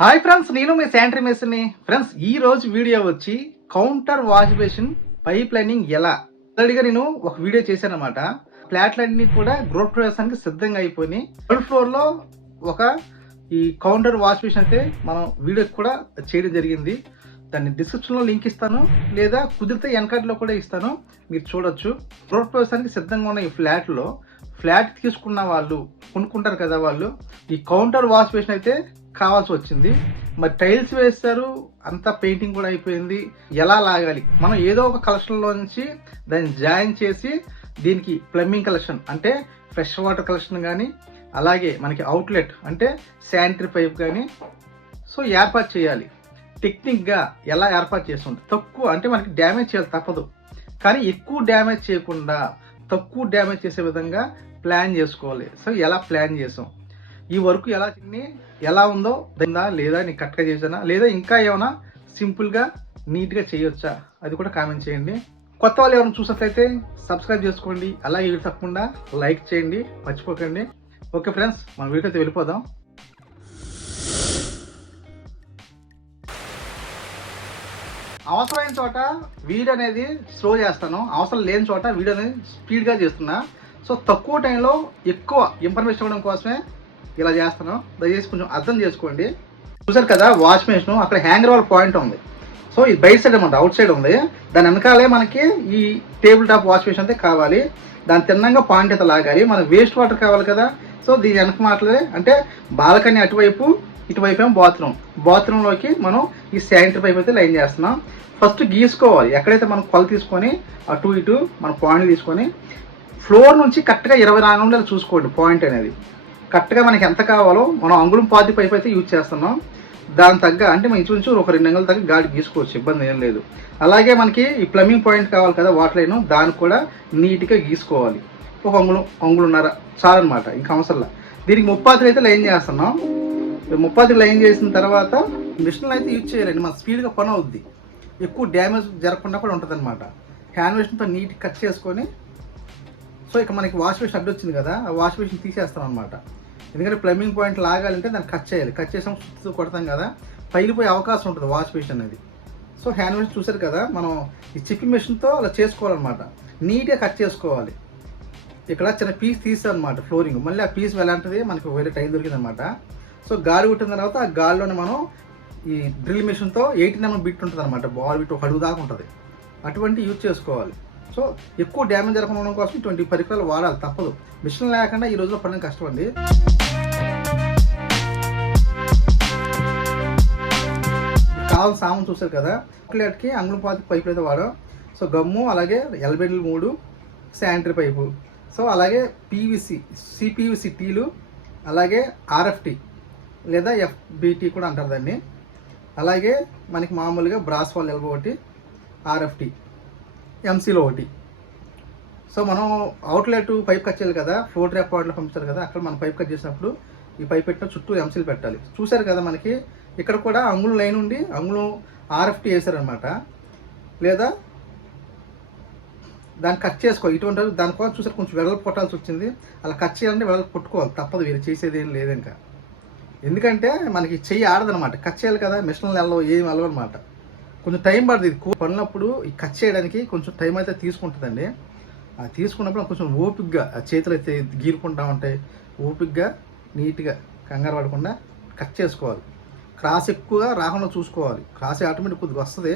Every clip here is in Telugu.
హాయ్ ఫ్రెండ్స్ నేను మీ శాంట్రీ మెషిన్ని ఫ్రెండ్స్ ఈ రోజు వీడియో వచ్చి counter wash basin pipe lining ఎలా ఆల్రెడీగా నేను ఒక వీడియో చేశాను అనమాట ప్లాట్లన్నీ కూడా గ్రోత్ ప్రవేశానికి సిద్ధంగా అయిపోయినాయి. థర్డ్ ఫ్లోర్లో ఒక ఈ కౌంటర్ వాష్ బేసిన్ అయితే మనం వీడియో కూడా చేయడం జరిగింది. దాన్ని డిస్క్రిప్షన్లో లింక్ ఇస్తాను. లేదా కుదిరితే ఎన్కార్డ్లో కూడా ఇస్తాను. మీరు చూడొచ్చు. గ్రోత్ ప్రవేశానికి సిద్ధంగా ఉన్న ఈ ఫ్లాట్లో ఫ్లాట్ తీసుకున్న వాళ్ళు కొనుక్కుంటారు కదా వాళ్ళు ఈ కౌంటర్ వాష్ బేసిన్ అయితే కావాల్సి వచ్చింది. మరి టైల్స్ వేస్తారు అంతా పెయింటింగ్ కూడా అయిపోయింది. ఎలా లాగాలి? మనం ఏదో ఒక కలెక్షన్లో నుంచి దాన్ని జాయిన్ చేసి దీనికి ప్లంబింగ్ కలెక్షన్ అంటే ఫ్రెష్ వాటర్ కలెక్షన్ కానీ అలాగే మనకి అవుట్లెట్ అంటే శానిటరీ పైప్ కానీ సో ఏర్పాటు చేయాలి. టెక్నిక్గా ఎలా ఏర్పాటు చేస్తుంది తక్కువ అంటే మనకి డ్యామేజ్ చేయాలి తప్పదు. కానీ ఎక్కువ డ్యామేజ్ చేయకుండా తక్కువ డ్యామేజ్ చేసే విధంగా ప్లాన్ చేసుకోవాలి. సో ఎలా ప్లాన్ చేసాం? ఈ వర్క్ ఎలా తిని ఎలా ఉందో ఉందా? లేదా నీకు కరెక్ట్గా చేసానా లేదా ఇంకా ఏమైనా సింపుల్గా నీట్గా చేయొచ్చా? అది కూడా కామెంట్ చేయండి. కొత్త వాళ్ళు ఎవరైనా చూసినట్లయితే సబ్స్క్రైబ్ చేసుకోండి. అలాగే ఇవి తప్పకుండా లైక్ చేయండి. మర్చిపోకండి. ఓకే ఫ్రెండ్స్ మన వీడియోకి అయితే వెళ్ళిపోదాం. అవసరమైన చోట వీడియో అనేది స్లో చేస్తాను. అవసరం లేని చోట వీడియో అనేది స్పీడ్గా చేస్తున్నా. సో తక్కువ టైంలో ఎక్కువ ఇన్ఫర్మేషన్ ఇవ్వడం కోసమే ఇలా చేస్తాను దయచేసి కొంచెం అర్థం చేసుకోండి. చూసారు కదా వాష్ మెషిన్ అక్కడ హ్యాంగర్ వాళ్ళ పాయింట్ ఉంది. సో ఇది బయట సైడ్ అనమాట అవుట్ సైడ్ ఉంది. దాని వెనకాలే మనకి ఈ టేబుల్ టాప్ వాష్ మెషిన్ అయితే కావాలి. దాని తిన్నంగా పాయింట్ అయితే లాగాలి. మనకి వేస్ట్ వాటర్ కావాలి కదా. సో దీని వెనక మాటలే అంటే బాల్కనీ అటువైపు ఇటువైపు ఏమో బాత్రూమ్. బాత్రూంలోకి మనం ఈ శానిటరీ పైప్ అయితే లైన్ చేస్తున్నాం. ఫస్ట్ గీసుకోవాలి. ఎక్కడైతే మనం కొల తీసుకొని అటు ఇటు మన పాయింట్ తీసుకొని ఫ్లోర్ నుంచి కరెక్ట్గా ఇరవై నాలుగు ఉండేలా చూసుకోండి పాయింట్ అనేది. కరెక్ట్గా మనకి ఎంత కావాలో మనం అంగుళం పాతి పైప్ అయితే యూజ్ చేస్తున్నాం. దాని తగ్గ అంటే మనం ఇంచుమించు ఒక రెండు అంగుల తగ్గ గాడి గీసుకోవచ్చు ఇబ్బంది ఏం లేదు. అలాగే మనకి ఈ ప్లమ్మింగ్ పాయింట్ కావాలి కదా వాటర్ లైన్ దాన్ని కూడా నీట్గా గీసుకోవాలి. ఒక అంగుళం అంగుళన్నర చాలన్నమాట ఇంకా అవసరంలా దీనికి ముప్పాతులు అయితే లైన్ చేస్తున్నాం. ముప్పాతులు లైన్ చేసిన తర్వాత మిషన్లు అయితే యూజ్ చేయాలండి మన స్పీడ్గా పని అవుద్ది. ఎక్కువ డ్యామేజ్ జరగకుండా కూడా ఉంటుంది అనమాట హ్యాండ్ మిషన్తో నీట్ కట్ చేసుకొని సో ఇక మనకి వాష్ మిషన్ అడ్డు వచ్చింది కదా ఆ వాష్ మిషన్ తీసేస్తాం అనమాట ఎందుకంటే ప్లంబింగ్ పాయింట్ లాగాలంటే దాన్ని కట్ చేయాలి. కట్ చేసాం కొడతాం కదా. పగిలిపోయే అవకాశం ఉంటుంది వాష్ బేసిన్ అనేది. సో హ్యాండ్ వాష్ చూసారు కదా మనం ఈ చిప్పి మిషన్తో అలా చేసుకోవాలన్నమాట. నీట్గా కట్ చేసుకోవాలి. ఇక్కడ చిన్న పీస్ తీస్తాం ఫ్లోరింగ్ మళ్ళీ ఆ పీస్ ఎలాంటిది మనకి వేరే టైం దొరికిందనమాట సో గాలి కొట్టిన తర్వాత ఆ గాలిలోనే మనం ఈ డ్రిల్ మెషిన్తో ఎయిటీన్ ఎంఎం బిట్ ఉంటుంది అనమాట బాల్ బిట్ ఒక అడుగు దాకా ఉంటుంది. అటువంటి యూజ్ చేసుకోవాలి. సో ఎక్కువ డ్యామేజ్ జరగకుండా ఉండడం కోసం ఇటువంటి పరికరాలు వాడాలి. తప్పదు. మిషన్ లేకుండా ఈ రోజులో పడడం కష్టం అండి. కావాలి సామాన్ చూసారు కదా? చాక్లెట్కి అంగుళం పాతి పైపులు అయితే వాడాం. సో గమ్ము అలాగే ఎల్బెండ్లు మూడు శానిటరీ పైపు. సో అలాగే పీవీసీ సిపివిసి టీలు అలాగే ఆర్ఎఫ్టీ లేదా ఎఫ్బిటీ కూడా అంటారు దాన్ని. అలాగే మనకి మామూలుగా బ్రాస్ వాల్ ఎల్బో ఒకటి ఆర్ఎఫ్టీ ఎంసీలో ఒకటి. సో మనం అవుట్లెట్ పైప్ కట్ చేయాలి కదా? ఫ్లోర్ డ్రాప్ పాయింట్లో పంపించాలి కదా? అక్కడ మనం పైప్ కట్ చేసినప్పుడు ఈ పైప్ పెట్టిన చుట్టూ ఎంసీలు పెట్టాలి. చూసారు కదా మనకి ఇక్కడ కూడా అంగుళం లైన్ ఉండి అంగుళం ఆర్ఎఫ్టీ వేసారనమాట లేదా దాన్ని కట్ చేసుకో ఇటువంటి దానికోసం చూసారు కొంచెం వెడల్పు కొట్టాల్సి వచ్చింది. అలా కట్ చేయాలంటే వెడల్పు కొట్టుకోవాలి తప్పదు వీరు చేసేది ఏం లేదు ఇంకా ఎందుకంటే మనకి చెయ్యి ఆడదనమాట కట్ చేయాలి కదా మిషన్లు వెళ్ళవు ఏం వెళ్ళవన్నమాట కొంచెం టైం పడుతుంది. ఇది పడినప్పుడు ఈ కట్ చేయడానికి కొంచెం టైం అయితే తీసుకుంటుందండి. ఆ తీసుకున్నప్పుడు కొంచెం ఓపిక్గా ఆ చేతులు అయితే గీరుకుంటా ఉంటాయి. ఓపిక్గా నీట్గా కంగారు పడకుండా కట్ చేసుకోవాలి. క్రాస్ ఎక్కువగా రాకుండా చూసుకోవాలి. క్రాస్ ఆటోమేటిక్ కొద్దిగా వస్తుంది.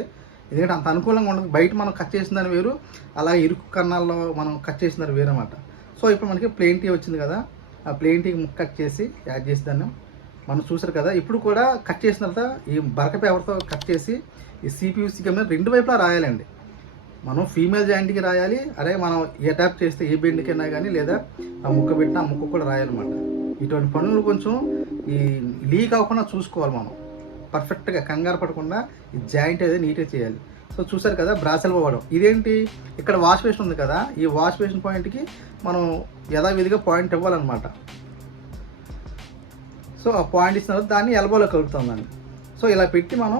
ఎందుకంటే అంత అనుకూలంగా ఉండదు. బయట మనం కట్ చేసిన దాని వేరు అలా ఇరుకు కన్నాల్లో మనం కట్ చేసిన దాన్ని వేరు అనమాట సో ఇప్పుడు మనకి ప్లేన్ టీ వచ్చింది కదా ఆ ప్లేన్ టీ ముక్క కట్ చేసి యాడ్ చేసి దాన్ని మనం చూసారు కదా ఇప్పుడు కూడా కట్ చేసిన తర్వాత ఈ బరక పేపర్తో కట్ చేసి ఈ సిపియూసి మీద రెండు వైపులా రాయాలండి. మనం ఫీమేల్ జాయింట్కి రాయాలి అదే మనం అడాప్ట్ చేస్తే ఏ బెండ్కైనా కానీ లేదా ఆ ముక్క పెట్టిన ఆ ముక్క కూడా రాయాలన్నమాట. ఇటువంటి పనులు కొంచెం ఈ లీక్ అవ్వకుండా చూసుకోవాలి మనం. పర్ఫెక్ట్గా కంగారు పడకుండా ఈ జాయింట్ అనేది నీట్గా చేయాలి. సో చూసారు కదా బ్రాసెల్ పోవడం ఇదేంటి? ఇక్కడ వాష్ బేషన్ ఉంది కదా ఈ వాష్ బేషన్ పాయింట్కి మనం యథావిధిగా పాయింట్ ఇవ్వాలన్నమాట. సో ఆ పాయింట్ ఇచ్చిన తర్వాత దాన్ని ఎల్బోలో కలుపుతాం దాన్ని. సో ఇలా పెట్టి మనం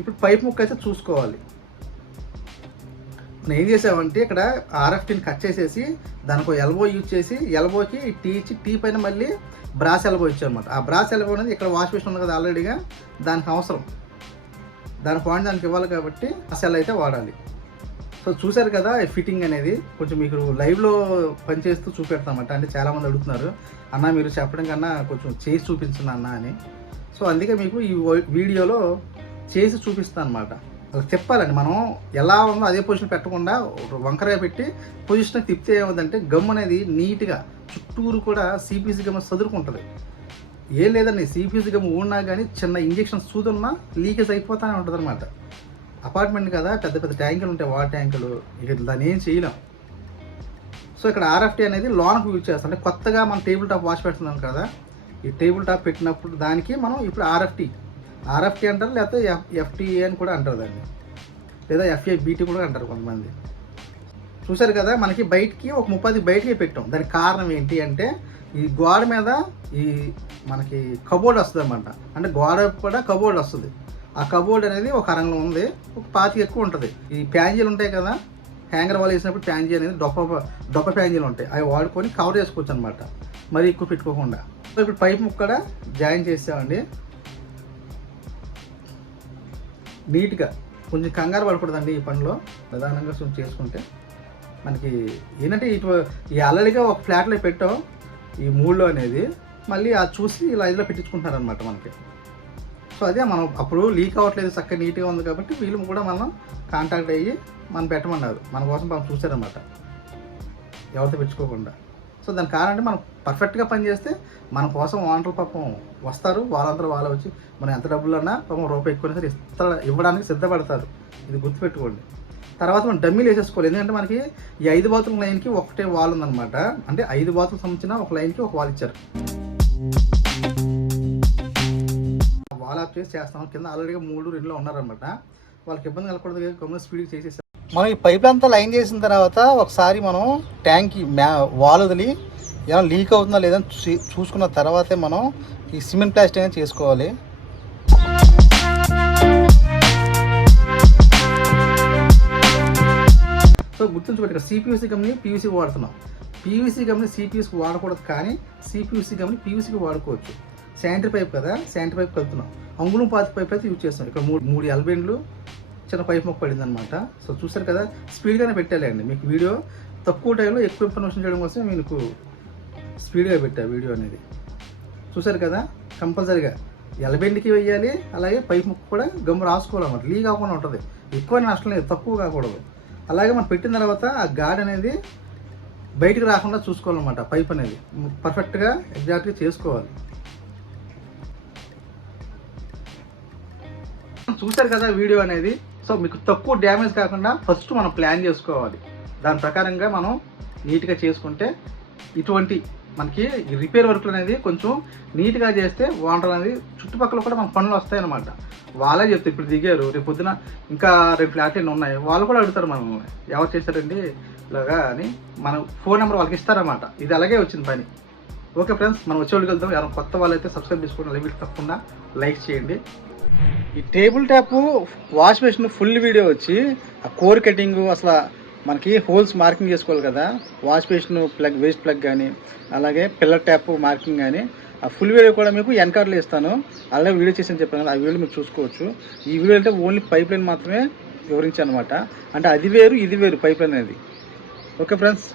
ఇప్పుడు పైప్ ముక్క అయితే చూసుకోవాలి. మనం ఏం చేసామంటే ఇక్కడ ఆర్ఎఫ్టీని కట్ చేసేసి దానికి ఎల్బో యూజ్ చేసి ఎల్బోకి టీ ఇచ్చి టీ పైన మళ్ళీ బ్రాస్ ఎల్బో ఇచ్చారన్నమాట. ఆ బ్రాస్ ఎల్బో అనేది ఇక్కడ వాష్ మిషన్ ఉంది కదా ఆల్రెడీగా దానికి అవసరం. దాని పాయింట్ దానికి ఇవ్వాలి కాబట్టి ఆ సెల్ అయితే వాడాలి. సో చూశారు కదా ఫిట్టింగ్ అనేది కొంచెం మీకు లైవ్లో పనిచేస్తూ చూపెడతామంట అంటే చాలామంది అడుగుతున్నారు అన్న మీరు చెప్పడం కన్నా కొంచెం చేసి చూపించండి అన్న అని. సో అందుకే మీకు ఈ వీడియోలో చేసి చూపిస్తాను అనమాట అలా తిప్పాలండి. మనం ఎలా ఉందో అదే పొజిషన్ పెట్టకుండా వంకరగా పెట్టి పొజిషన్ తిప్పితే ఏమవుతుందంటే గమ్ అనేది నీట్గా చుట్టూరు కూడా సిపిసి గమ్ చదురుకుంటుంది ఏం లేదండి సిపిసి గమ్ ఊడినా కానీ చిన్న ఇంజెక్షన్ సూదున్నా లీకేజ్ అయిపోతానే ఉంటుంది అనమాట అపార్ట్మెంట్ కదా పెద్ద పెద్ద ట్యాంకులు ఉంటాయి వాటర్ ట్యాంకులు ఇక దాన్ని ఏం చేయలేం. సో ఇక్కడ ఆర్ఎఫ్టీ అనేది లోనకు యూజ్ చేస్తాం. అంటే కొత్తగా మనం టేబుల్ టాప్ వాష్ పెడుతున్నాం కదా ఈ టేబుల్ టాప్ పెట్టినప్పుడు దానికి మనం ఇప్పుడు ఆర్ఎఫ్టీ. ఆర్ఎఫ్టీ అంటారు లేకపోతే ఎఫ్ ఎఫ్టీఏ అని కూడా అంటారు దాన్ని. లేదా ఎఫ్ఏ బీటీ కూడా అంటారు కొంతమంది. చూసారు కదా మనకి బయటికి ఒక ముప్పది బయటికి పెట్టాం. దానికి కారణం ఏంటి అంటే ఈ గోడ మీద ఈ మనకి కబోర్డ్ వస్తుంది అనమాట అంటే గోడ కూడా కబోర్డ్ వస్తుంది. ఆ కబోర్డ్ అనేది ఒక అరంగంలో ఉంది ఒక పాతి ఎక్కువ ఉంటుంది. ఈ ప్యాంజీలు ఉంటాయి కదా హ్యాంగర్ వాల్ వేసినప్పుడు ప్యాంజీ అనేది డొప్ప డొప్ప ప్యాంజీలు ఉంటాయి. అవి వాడుకొని కవర్ చేసుకోవచ్చు అనమాట మరి ఎక్కువ పెట్టుకోకుండా. సో ఇప్పుడు పైప్ ముక్కడ జాయిన్ చేసామండి. నీట్గా కొంచెం కంగారు పడకూడదండి ఈ పనిలో. ప్రధానంగా చేసుకుంటే. మనకి ఏంటంటే ఇటు ఈ అల్లడిగా ఒక ఫ్లాట్లో పెట్టాం ఈ మూడులో అనేది. మళ్ళీ అది చూసి ఇలా ఇదిలో పెట్టించుకుంటున్నారు అనమాట మనకి. సో అదే మనం అప్పుడు లీక్ అవ్వట్లేదు చక్కగా నీట్గా ఉంది కాబట్టి వీళ్ళు కూడా మనం కాంటాక్ట్ అయ్యి మనం పెట్టమన్నారు. మన కోసం మనం చూసారనమాట ఎవరితో పెట్టుకోకుండా. సో దాని కారణం అంటే మనం పర్ఫెక్ట్గా పని చేస్తే మన కోసం ఓనర్లు పాపం వస్తారు. వాళ్ళందరూ వాళ్ళు వచ్చి మనం ఎంత డబ్బులు అన్నా పాపం రూపాయి ఎక్కువ సరే ఇస్తా ఇవ్వడానికి సిద్ధపడతారు. ఇది గుర్తుపెట్టుకోండి. తర్వాత మనం డమ్మీలు వేసేసుకోవాలి. ఎందుకంటే మనకి ఈ ఐదు బాతుల లైన్కి ఒకటే వాల్ ఉందన్నమాట. అంటే ఐదు బాతులకు సంబంధించిన ఒక లైన్కి ఒక వాల్ ఇచ్చారు. వాల్ ఆఫ్ చేసి చేస్తాం కింద ఆల్రెడీగా మూడు రెండులో ఉన్నారనమాట వాళ్ళకి ఇబ్బంది కలగకూడదు గమ్మున స్పీడ్గా చేసేసాం మనం ఈ పైప్ అంతా లైన్ చేసిన తర్వాత ఒకసారి మనం ట్యాంక్ మ్యా వాల్ వదిలి ఏమైనా లీక్ అవుతుందా లేదని చూసుకున్న తర్వాతే మనం ఈ సిమెంట్ ప్లాస్టింగ్ చేసుకోవాలి. గుర్తుంచుకోండి ఇక్కడ సిపియూసీ కంపెనీ పీయూసీ వాడుతున్నాం. పీవీసీ కంపెనీ సిపియూసీకి వాడకూడదు కానీ సిపియూసీ కంపెనీ పీవీసీకి వాడుకోవచ్చు. శానిటరీ పైప్ కదా శానిటరీ పైప్ కలుపుతున్నాం. అంగుళం పాతి పైప్ అయితే యూజ్ చేస్తాం ఇక్కడ మూడు మూడు ఎల్బెండ్లు చిన్న పైప్ మొక్క పడింది అనమాట సో చూసారు కదా స్పీడ్గానే పెట్టాలండి. మీకు వీడియో తక్కువ టైంలో ఎక్కువ ఇన్ఫర్మేషన్ చేయడం కోసం మీకు స్పీడ్గా పెట్టా వీడియో అనేది. చూసారు కదా కంపల్సరీగా ఎలబెండికి వేయాలి అలాగే పైప్ ముక్క కూడా గమ్ము రాసుకోవాలన్నమాట. లీక్ అవ్వకుండా ఉంటుంది. ఎక్కువ నష్టం లేదు తక్కువ కాకూడదు. అలాగే మనం పెట్టిన తర్వాత ఆ గాడ్ అనేది బయటికి రాకుండా చూసుకోవాలన్నమాట పైప్ అనేది. పర్ఫెక్ట్గా ఎగ్జాక్ట్గా చేసుకోవాలి. చూశారు కదా వీడియో అనేది? సో మీకు తక్కువ డ్యామేజ్ కాకుండా ఫస్ట్ మనం ప్లాన్ చేసుకోవాలి. దాని ప్రకారంగా మనం నీట్గా చేసుకుంటే ఇటువంటి మనకి రిపేర్ వర్క్లు అనేది కొంచెం నీట్గా చేస్తే వాటర్ అనేది చుట్టుపక్కల కూడా మన పనులు వస్తాయి అనమాట వాళ్ళే చెప్తారు ఇప్పుడు దిగారు రేపు పొద్దున ఇంకా రెండు ఫ్లాట్లు ఉన్నాయి. వాళ్ళు కూడా అడుగుతారు మనల్ని ఎవరు చేశారండి ఇలాగా అని. మనం ఫోన్ నెంబర్ వాళ్ళకి ఇస్తారన్నమాట. ఇది అలాగే వచ్చింది పని. ఓకే ఫ్రెండ్స్ మనం వచ్చేవాళ్ళకి వెళ్దాం. ఎవరైనా కొత్త వాళ్ళు అయితే సబ్స్క్రైబ్ చేసుకోండి లిమిట్ తప్పకుండా లైక్ చేయండి. ఈ table tap wash machine full video వచ్చి ఆ కోర్ కటింగ్ అసలు మనకి హోల్స్ మార్కింగ్ చేసుకోవాలి కదా. Wash basin plug waste plug కానీ అలాగే పిల్లర్ ట్యాప్ మార్కింగ్ కానీ ఆ ఫుల్ వీడియో కూడా మీకు ఎన్కార్లో ఇస్తాను. అలాగే వీడియో చేసి చెప్పాను కదా ఆ వీడియో మీరు చూసుకోవచ్చు. ఈ వీడియో అంటే ఓన్లీ పైప్ లైన్ మాత్రమే వివరించాను అనమాట అంటే అది వేరు ఇది వేరు పైప్ లైన్ అనేది. Okay friends?